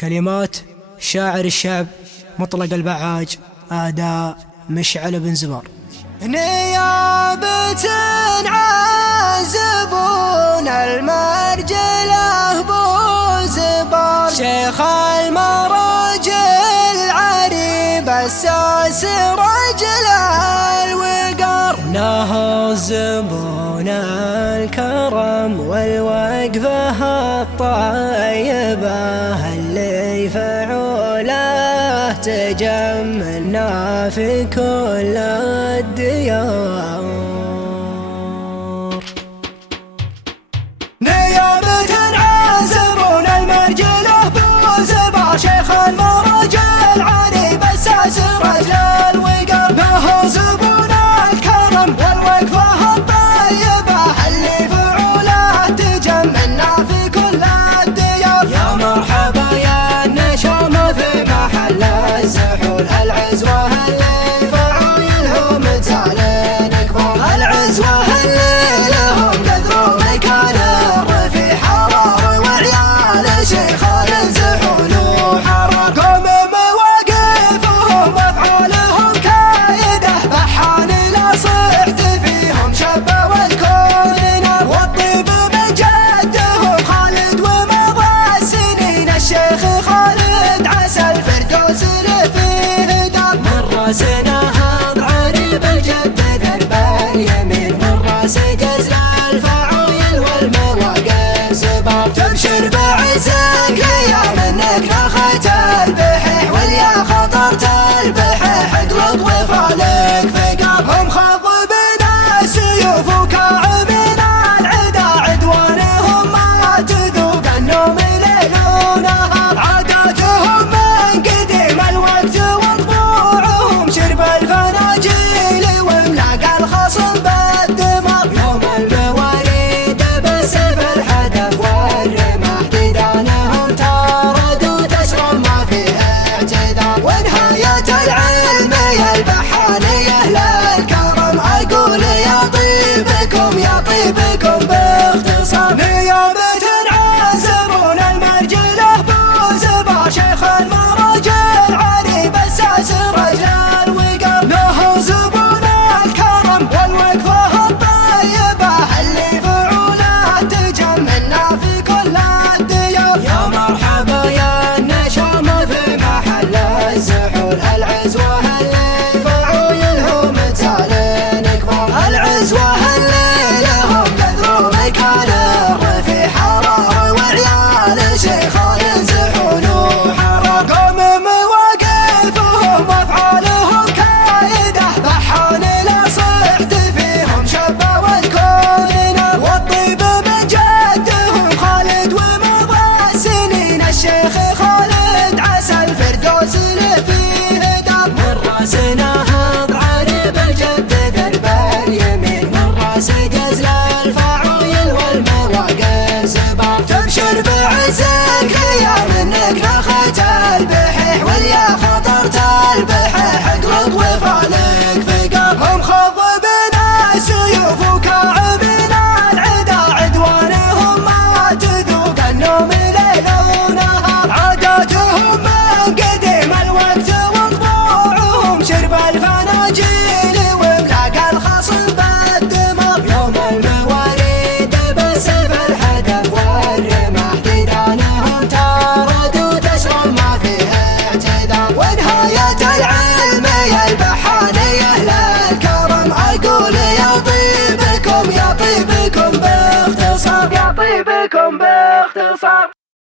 كلمات شاعر الشعب مطلق البعاج، أداء مشعل بن زبار. نيابة عازبون المرجله بوزبار، شيخ المراجل عريب الساس رجل الوقار، انه زبون الكرم والوقفه الطيبه اللي فعوله تجملنا في كل الديار. نيابة عازبون المرجله بوزبار، شيخ المراجل عريب الساس رجل الوقار، له زبون الكرم والوقفه الطيبه اللي فعوله تجملنا في كل الديار. يا مرحبا يا النشامه في محل الزحول، العزوه اللي فعويلهم تسالين كبار، العزوه اللي لهم قدر ومكان الرفيع حرار، وعيال شيخ الزحول وحرار، قوم مواقفهم وافعالهم كايده، بحان لا صحت فيهم شبه والكون نار، والطيب من جدهم خالد ومضى السنين، الشيخ خالد عسى الفردوس لفيه دار، من راسنا هض عريب الجد ذرب اليمين، من راس جزل الفعويل والمواقف زبار. تبشر بعزك يا منك نخت البحيح، واليا خطرت البحيح اقلط وفالك فقار، هم خضبين السيوف وكاعبين العدا، عدوانهم ما تذوق النوم ليل ونهار، عاداتهم من قديم الوقت وطبوعهم شرب الفناجيل واملاق الخصم بالدمار، يوم المواليد بالسيف الحدف والرماح، ديدانهم تارد وتشرب ما فيه اعتذار. ونهاية العلم يا البحانية للكرم، أقول يا طيبكم يا طيبكم باختصار. نيابة عازبون المرجله بوزبار، شيخ المراجل عريب الساس رجل الوقار، له زبون الكرم والوقفه الطيبه اللي فعوله تجملنا في كل الديار. يا مرحبا يا النشامه في محل الزحول، العزوه اللي فعويلهم تسالين كبار، العزوه اللي لهم قدر ومكان الرفيع حرار، وعيال شيخ الزحول وحرار، قوم مواقفهم وافعالهم كايده، بحان لا صحت فيهم شبه والكون نار، والطيب من جدهم خالد ومضى السنين، الشيخ خالد عسى الفردوس لفيه دار، من راسنا هض عريب الجد ذرب اليمين، من راس جزل الفعويل والمواقف زبار. تبشر بعزك يا منك نخت البحيح، واليا خطرت البحيح اقلط وفالك فقار، هم خضبين السيوف وكاعبين العدا، عدوانهم ما تذوق النوم ليل ونهار، عاداتهم من قديم الوقت وطبوعهم شرب الفناجيل واملاق الخصم بالدمار، يوم المواليد بالسيف الحدف والرماح، ديدانهم تارد وتشرب ما فيه اعتذار. ونهاية العلم يا البحانية للكرم، أقول يا طيبكم